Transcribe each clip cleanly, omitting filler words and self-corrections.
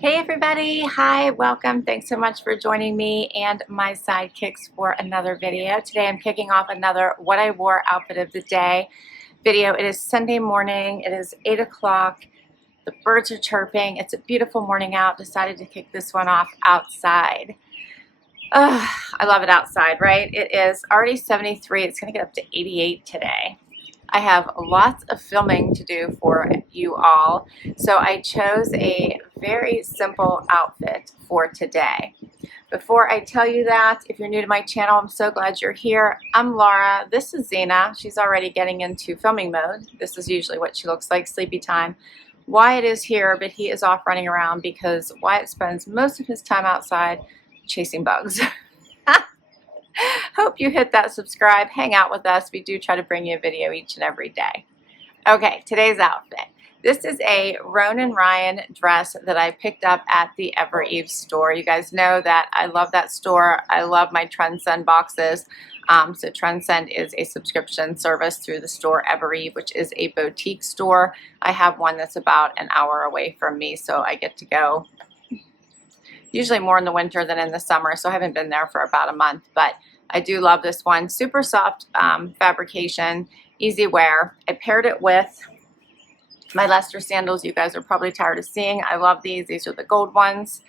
Hey everybody, hi, welcome. Thanks so much for joining me and my sidekicks for another video. Today I'm kicking off another what I wore outfit of the day video. It is Sunday morning, it is 8 o'clock, the birds are chirping, it's a beautiful morning out. Decided to kick this one off outside. I love it outside, right? It is already 73, it's gonna get up to 88 today. I have lots of filming to do for you all, so I chose a very simple outfit for today. Before I tell you that, if you're new to my channel, I'm so glad you're here. I'm Laura. This is Zena. She's already getting into filming mode. This is usually what she looks like, sleepy time. Wyatt is here, but he is off running around because Wyatt spends most of his time outside chasing bugs. Hope you hit that subscribe, hang out with us. We do try to bring you a video each and every day. Okay, today's outfit. This is a Ronan Ryan dress that I picked up at the Ever Eve store. You guys know that I love that store. I love my Transcend boxes. So Transcend is a subscription service through the store Ever Eve, which is a boutique store. I have one that's about an hour away from me, so I get to go usually more in the winter than in the summer, so I haven't been there for about a month, but I do love this one. Super soft fabrication, easy wear. I paired it with my Leicester sandals. You guys are probably tired of seeing. I love these. These are the gold ones.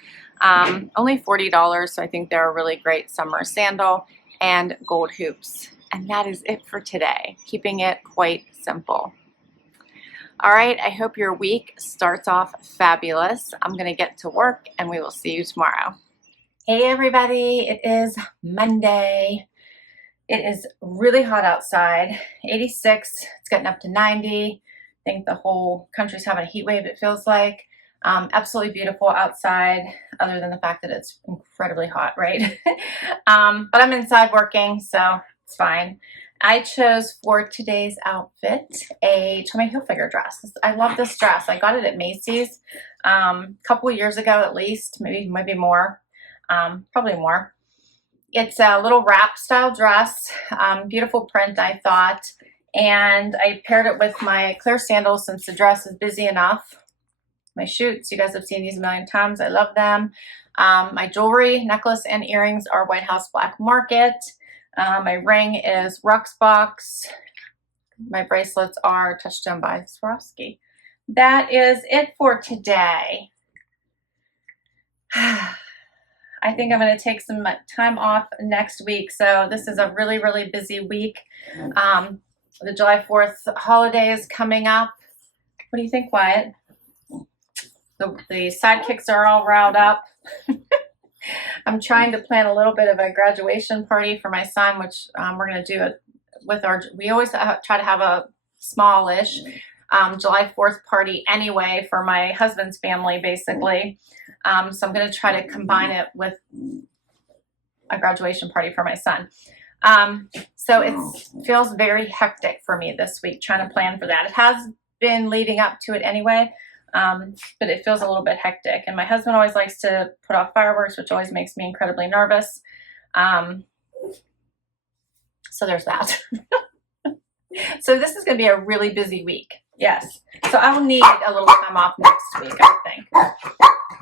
Only $40, so I think they're a really great summer sandal, and gold hoops. And that is it for today, keeping it quite simple. All right, I hope your week starts off fabulous. I'm gonna get to work and we will see you tomorrow. Hey everybody, it is Monday. It is really hot outside, 86, it's getting up to 90. I think the whole country's having a heat wave, it feels like. Absolutely beautiful outside, other than the fact that it's incredibly hot, right? But I'm inside working, so it's fine. I chose for today's outfit a Tommy Hilfiger dress. I love this dress. I got it at Macy's a couple of years ago at least, maybe more, probably more. It's a little wrap style dress, beautiful print I thought, and I paired it with my clear sandals since the dress is busy enough. My shoots, you guys have seen these a million times. I love them. My jewelry, necklace and earrings are White House Black Market. My ring is Ruxbox. My bracelets are Touchstone by Swarovski. That is it for today. I think I'm going to take some time off next week. So this is a really, really busy week. The July 4th holiday is coming up. What do you think, Wyatt? The sidekicks are all riled up. I'm trying to plan a little bit of a graduation party for my son, which we're going to do it with we always try to have a smallish July 4th party anyway for my husband's family, basically. So I'm going to try to combine it with a graduation party for my son. So it feels very hectic for me this week, trying to plan for that. It has been leading up to it anyway. But it feels a little bit hectic, and my husband always likes to put off fireworks, which always makes me incredibly nervous. So there's that. So this is going to be a really busy week. Yes. So I will need a little time off next week, I think.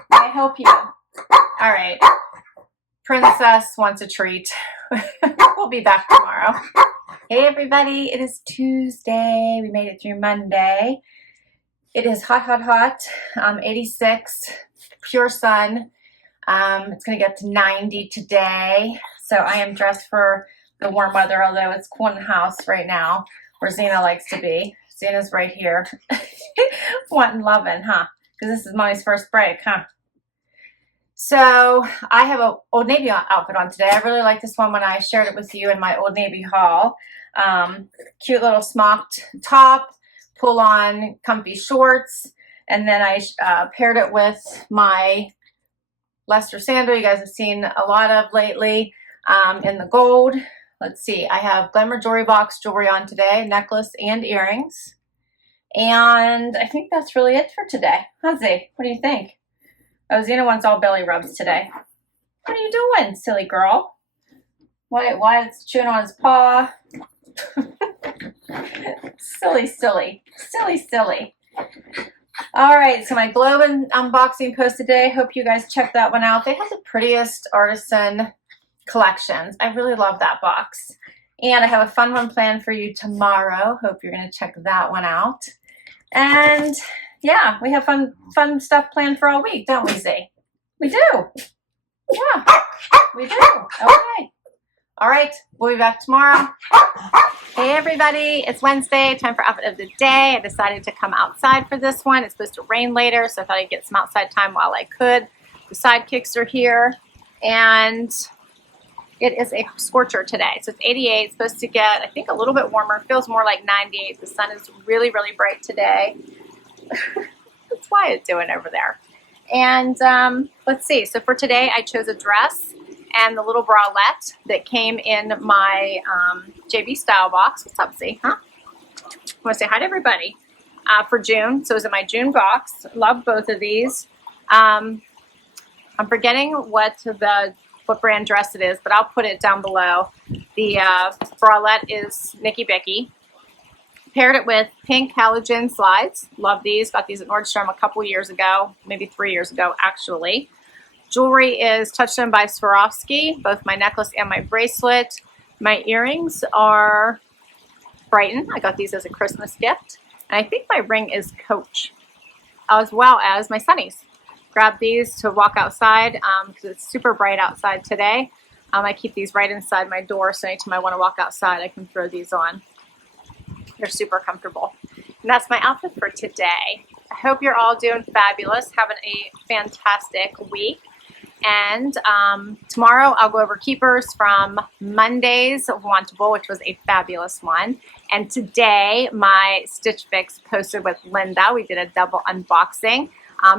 May I help you? All right. Princess wants a treat. We'll be back tomorrow. Hey everybody, it is Tuesday. We made it through Monday. It is hot, hot, hot, 86, pure sun. It's going to get to 90 today. So I am dressed for the warm weather, although it's cool in the house right now, where Zena likes to be. Zena's right here, wanting loving, huh? Because this is Mommy's first break, huh? So I have a Old Navy outfit on today. I really like this one when I shared it with you in my Old Navy haul. Cute little smocked top. Pull on comfy shorts, and then I paired it with my Leicester sandal you guys have seen a lot of lately in the gold. Let's see, I have Glamour Jewelry Box jewelry on today, necklace and earrings, and I think that's really it for today. Howzy? What do you think? Oh, Zena wants all belly rubs today. What are you doing, silly girl? Wyatt's chewing on his paw. Silly, silly, silly, silly. All right, so my globe unboxing post today. Hope you guys check that one out. They have the prettiest artisan collections. I really love that box. And I have a fun one planned for you tomorrow. Hope you're going to check that one out. And yeah, we have fun stuff planned for all week, don't we, Z? We do. Yeah, we do. Okay. All right, we'll be back tomorrow. Hey everybody, it's Wednesday, time for outfit of the day. I decided to come outside for this one. It's supposed to rain later, so I thought I'd get some outside time while I could. The sidekicks are here, and it is a scorcher today. So it's 88, it's supposed to get, I think, a little bit warmer. Feels more like 98. The sun is really, really bright today. What's Wyatt doing over there? And let's see, so for today I chose a dress and the little bralette that came in my JB style box. What's up, Z? Huh? I want to say hi to everybody for June. So it was in my June box. Love both of these. I'm forgetting what brand dress it is, but I'll put it down below. The bralette is Nikki Bicky. Paired it with pink halogen slides. Love these. Got these at Nordstrom a couple years ago, maybe 3 years ago, actually. Jewelry is Touchstone by Swarovski, both my necklace and my bracelet. My earrings are Brighton. I got these as a Christmas gift. And I think my ring is Coach, as well as my sunnies. Grab these to walk outside because it's super bright outside today. I keep these right inside my door, so anytime I want to walk outside, I can throw these on. They're super comfortable. And that's my outfit for today. I hope you're all doing fabulous, having a fantastic week. And tomorrow I'll go over keepers from Monday's Wantable, which was a fabulous one. And today my Stitch Fix posted with Linda. We did a double unboxing.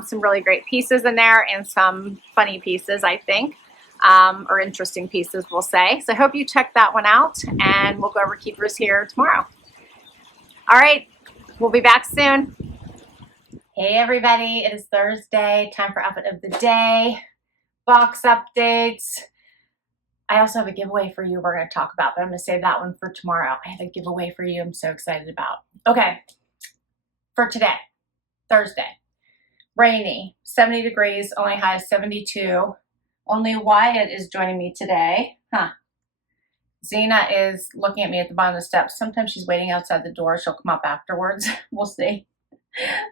Some really great pieces in there and some funny pieces, I think, or interesting pieces, we'll say. So I hope you check that one out, and we'll go over keepers here tomorrow. All right, we'll be back soon. Hey everybody, it is Thursday, time for outfit of the day. Box updates. I also have a giveaway for you we're going to talk about, but I'm going to save that one for tomorrow. I have a giveaway for you I'm so excited about. Okay, for today, Thursday, rainy, 70 degrees, only high is 72. Only Wyatt is joining me today. Huh. Zena is looking at me at the bottom of the steps. Sometimes she's waiting outside the door. She'll come up afterwards. We'll see.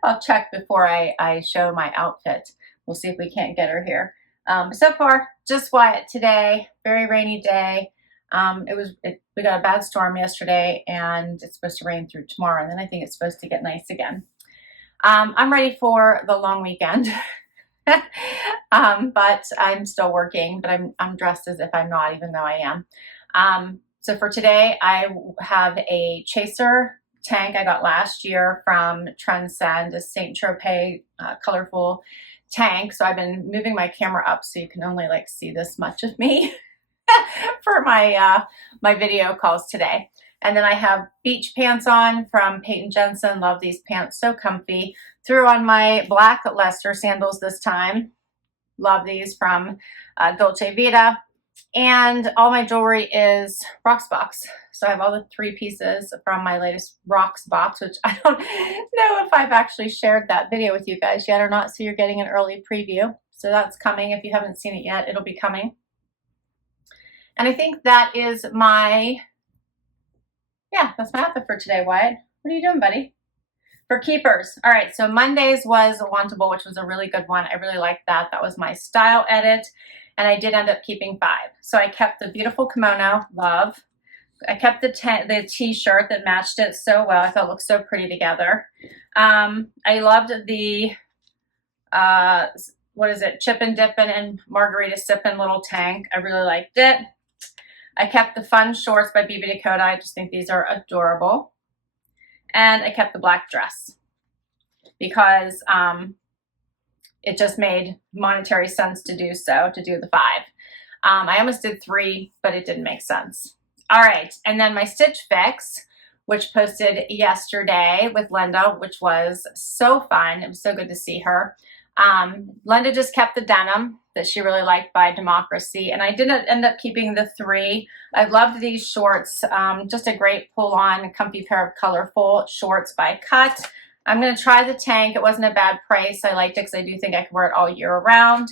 I'll check before I show my outfit. We'll see if we can't get her here. So far, just Wyatt today. Very rainy day. We got a bad storm yesterday, and it's supposed to rain through tomorrow. And then I think it's supposed to get nice again. I'm ready for the long weekend. But I'm still working, but I'm dressed as if I'm not, even though I am. So for today, I have a chaser tank I got last year from Transcend, a Saint Tropez colorful tank. So I've been moving my camera up so you can only like see this much of me for my my video calls today. And then I have beach pants on from Peyton Jensen. Love these pants, so comfy. Threw on my black Leicester sandals this time. Love these from Dolce Vita. And all my jewelry is Rocks box. So I have all the 3 pieces from my latest Rocks box, which I don't know if I've actually shared that video with you guys yet or not. So you're getting an early preview. So that's coming. If you haven't seen it yet, it'll be coming. And I think that is that's my outfit for today, Wyatt. What are you doing, buddy? For keepers. All right, so Monday's was Wantable, which was a really good one. I really liked that. That was my style edit, and I did end up keeping 5. So I kept the beautiful kimono, love. I kept the t-shirt that matched it so well. I thought it looked so pretty together. I loved the, Chip and Dippin' and Margarita Sippin' little tank. I really liked it. I kept the fun shorts by BB Dakota. I just think these are adorable. And I kept the black dress because it just made monetary sense to do so, to do the 5. I almost did 3, but it didn't make sense. All right, and then my Stitch Fix, which posted yesterday with Linda, which was so fun. It was so good to see her. Linda just kept the denim that she really liked by Democracy, and I didn't end up keeping the 3. I loved these shorts, just a great pull-on, comfy pair of colorful shorts by Cut. I'm going to try the tank. It wasn't a bad price. I liked it because I do think I can wear it all year around.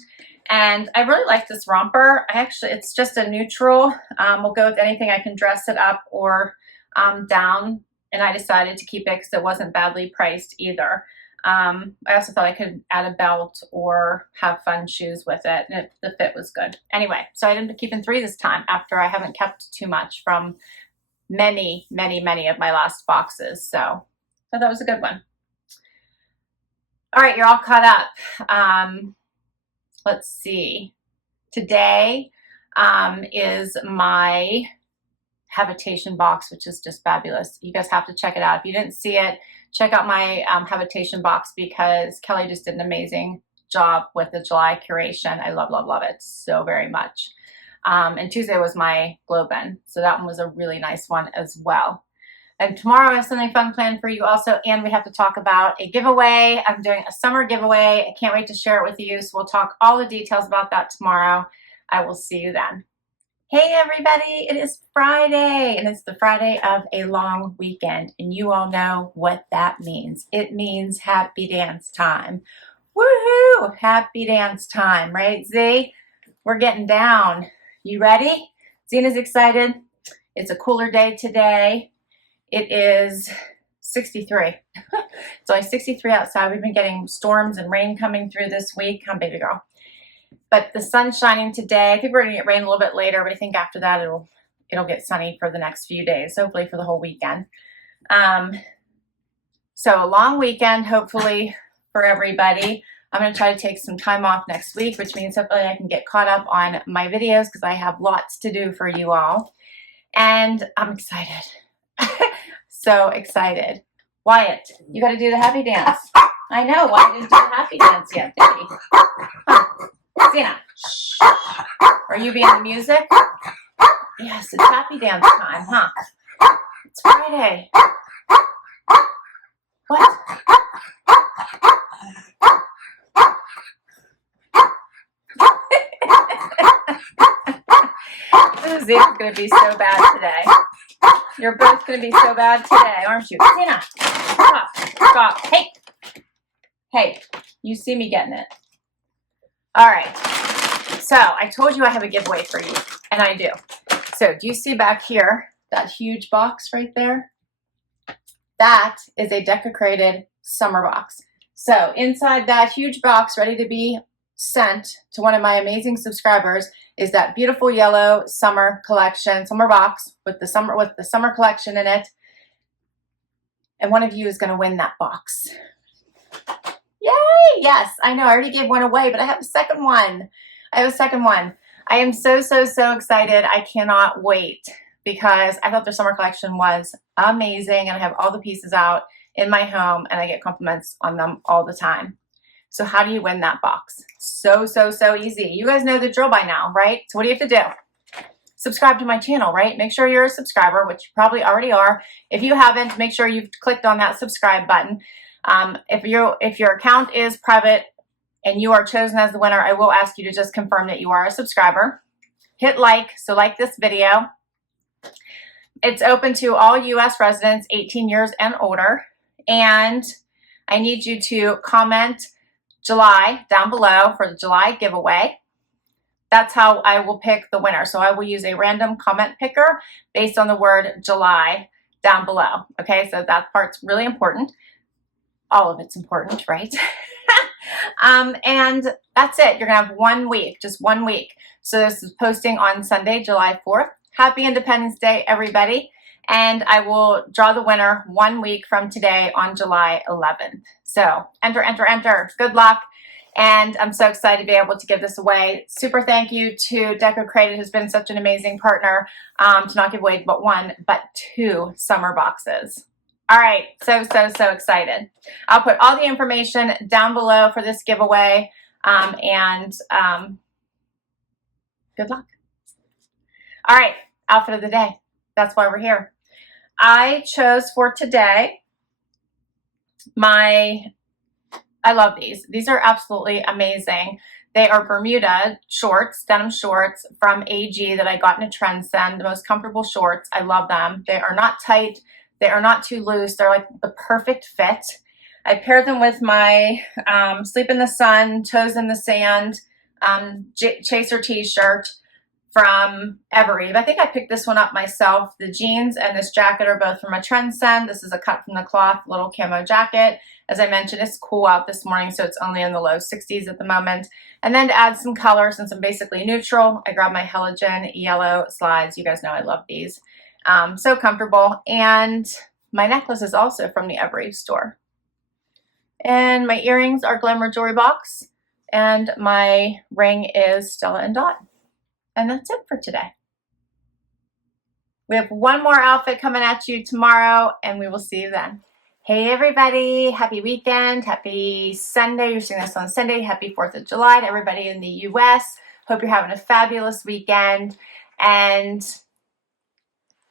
And I really like this romper. It's just a neutral. We'll go with anything. I can dress it up or down. And I decided to keep it because it wasn't badly priced either. I also thought I could add a belt or have fun shoes with it. And the fit was good. Anyway, so I ended up keeping 3 this time after I haven't kept too much from many, many, many of my last boxes. So that was a good one. All right, you're all caught up. Let's see. Today is my habitation box, which is just fabulous. You guys have to check it out. If you didn't see it, check out my habitation box because Kelly just did an amazing job with the July curation. I love, love, love it so very much. And Tuesday was my glow bin. So that one was a really nice one as well. And tomorrow I have something fun planned for you also, and we have to talk about a giveaway. I'm doing a summer giveaway. I can't wait to share it with you. So we'll talk all the details about that tomorrow. I will see you then. Hey everybody, it is Friday, and it's the Friday of a long weekend, and you all know what that means. It means happy dance time. Woohoo! Happy dance time, right, Z? We're getting down. You ready? Zena's excited. It's a cooler day today. It is 63. It's only 63 outside. We've been getting storms and rain coming through this week. Come, baby girl. But the sun's shining today. I think we're gonna get rain a little bit later, but I think after that it'll get sunny for the next few days, hopefully for the whole weekend. So a long weekend, hopefully for everybody. I'm gonna try to take some time off next week, which means hopefully I can get caught up on my videos because I have lots to do for you all. And I'm excited. So excited. Wyatt, you got to do the happy dance. I know. Why didn't do the happy dance yet, did he? Huh. Zena, shh. Are you being the music? Yes, it's happy dance time, huh? It's Friday. What? Zena's going to be so bad today. You're both going to be so bad today, aren't you? Zena, stop, stop. Hey, hey, you see me getting it. All right, so I told you I have a giveaway for you, and I do. So do you see back here, that huge box right there? That is a Decocrated summer box. So inside that huge box, ready to be sent to one of my amazing subscribers, is that beautiful yellow summer collection, summer box with the summer collection in it. And one of you is going to win that box. Yay! Yes, I know. I already gave one away, but I have a second one. I am so, so, so excited. I cannot wait because I thought their summer collection was amazing, and I have all the pieces out in my home, and I get compliments on them all the time. So how do you win that box? So, so, so easy. You guys know the drill by now, right? So what do you have to do? Subscribe to my channel, right? Make sure you're a subscriber, which you probably already are. If you haven't, make sure you've clicked on that subscribe button. If your account is private and you are chosen as the winner, I will ask you to just confirm that you are a subscriber. Hit like, so like this video. It's open to all U.S. residents 18 years and older. And I need you to comment July down below for the July giveaway. That's how I will pick the winner. So I will use a random comment picker based on the word July down below. Okay, so that part's really important. All of it's important, right? And that's it. You're gonna have 1 week, just 1 week. So this is posting on Sunday, July 4th. Happy Independence Day, everybody. And I will draw the winner 1 week from today on July 11th. So enter, enter, enter. Good luck. And I'm so excited to be able to give this away. Super thank you to Decocrated, who's been such an amazing partner to not give away but 1, but 2 summer boxes. All right, so, so, so excited. I'll put all the information down below for this giveaway, and good luck. All right, outfit of the day. That's why we're here. I chose for today I love these. These are absolutely amazing. They are Bermuda shorts, denim shorts from AG that I got in a trend send. The most comfortable shorts. I love them. They are not tight. They are not too loose. They're like the perfect fit. I paired them with my Sleep in the Sun, Toes in the Sand Chaser t-shirt from Evereve. I think I picked this one up myself. The jeans and this jacket are both from a Transcend. This is a cut from the cloth little camo jacket. As I mentioned, it's cool out this morning, so it's only in the low 60s at the moment. And then to add some color, since I'm basically neutral, I grabbed my Halogen yellow slides. You guys know I love these. So comfortable. And my necklace is also from the Evereve store. And my earrings are Glamour Jewelry Box. And my ring is Stella and Dot. And that's it for today. We have one more outfit coming at you tomorrow, and we will see you then. Hey everybody, happy weekend, happy Sunday. You're seeing this on Sunday. Happy 4th of July to everybody in the US. Hope you're having a fabulous weekend. And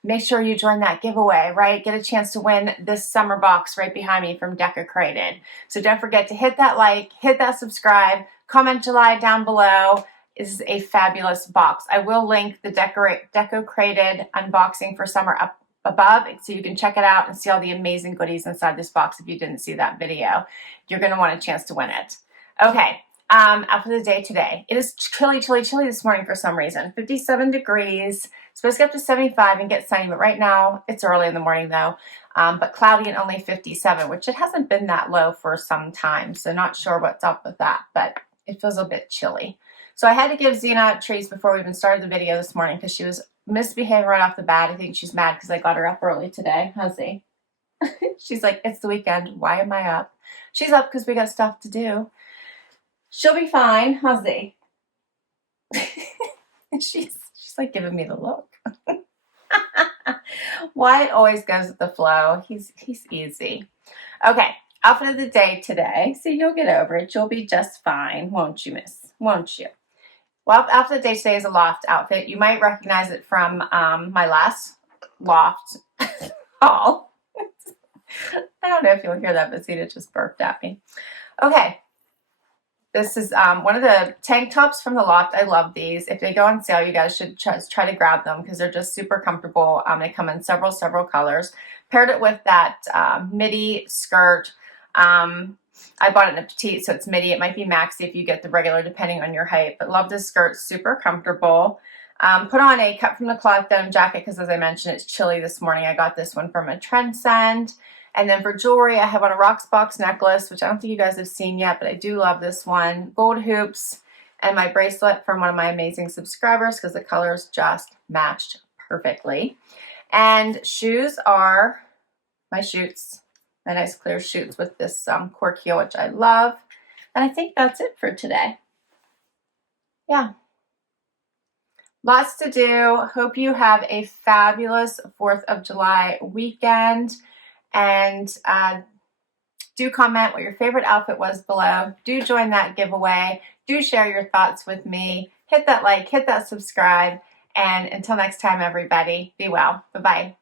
make sure you join that giveaway, right? Get a chance to win this summer box right behind me from Decocrated. So don't forget to hit that like, hit that subscribe, comment July down below. This is a fabulous box. I will link the Decocrated unboxing for summer up above so you can check it out and see all the amazing goodies inside this box if you didn't see that video. You're going to want a chance to win it. Okay, outfit of the day today. It is chilly this morning for some reason. 57 degrees. It's supposed to get up to 75 and get sunny, but right now it's early in the morning though. But cloudy and only 57, which it hasn't been that low for some time. So not sure what's up with that, but it feels a bit chilly. So I had to give Xena treats before we even started the video this morning because she was misbehaving right off the bat. I think she's mad because I got her up early today. Hussy. She's like, it's the weekend. Why am I up? She's up because we got stuff to do. She'll be fine. Hussy. she's like giving me the look. Wyatt always goes with the flow. He's easy. Okay. Outfit of the day today. So you'll get over it. You'll be just fine. Won't you, miss? Won't you? Well, outfit of the day today is a loft outfit. You might recognize it from my last loft haul. I don't know if you'll hear that, but Zeta just burped at me. Okay. This is one of the tank tops from the loft. I love these. If they go on sale, you guys should try to grab them because they're just super comfortable. They come in several colors. Paired it with that midi skirt. I bought it in a petite, so it's midi. It might be maxi if you get the regular, depending on your height. But love this skirt, super comfortable. Put on a cut from the cloth denim jacket because, as I mentioned, it's chilly this morning. I got this one from a Transcend. And then for jewelry, I have on a Rocks Box necklace, which I don't think you guys have seen yet, but I do love this one. Gold hoops and my bracelet from one of my amazing subscribers because the colors just matched perfectly. And shoes are my Chutes. My nice clear Chutes with this cork heel, which I love. And I think that's it for today. Yeah. Lots to do. Hope you have a fabulous 4th of July weekend. And do comment what your favorite outfit was below. Do join that giveaway. Do share your thoughts with me. Hit that like, hit that subscribe. And until next time, everybody, be well. Bye-bye.